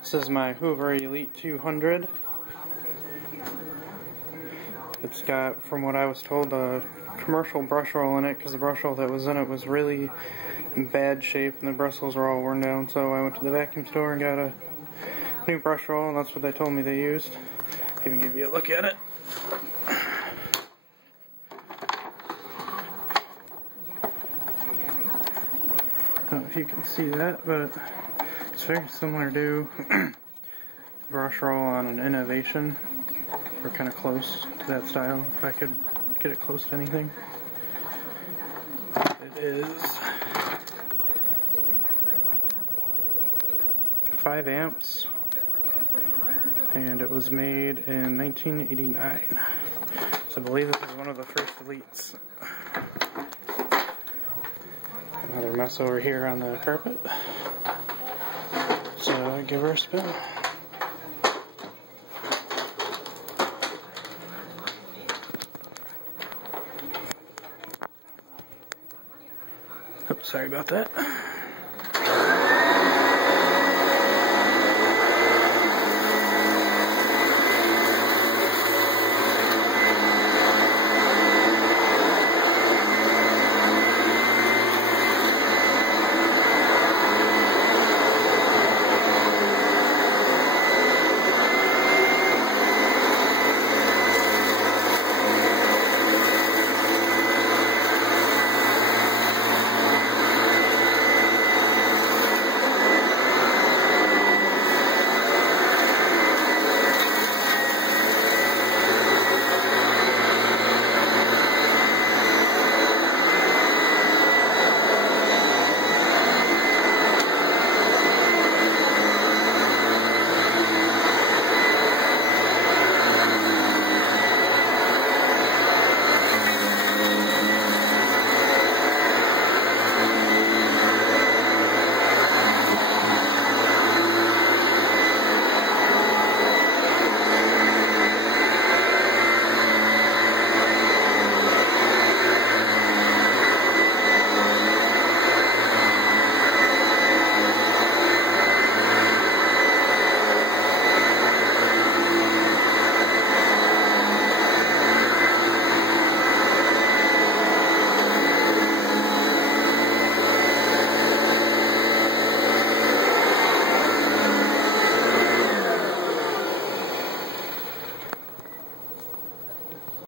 This is my Hoover Elite 200. It's got, from what I was told, a commercial brush roll in it, because the brush roll that was in it was really in bad shape and the bristles were all worn down. So I went to the vacuum store and got a new brush roll, and that's what they told me they used. I'll even give you a look at it. I don't know if you can see that, but it's very similar to brush roll on an Innovation. We're kind of close to that style, if I could get it close to anything. It is 5 amps, and it was made in 1989. So I believe this is one of the first Elites. Another mess over here on the carpet. So I give her a spin. Oops, sorry about that.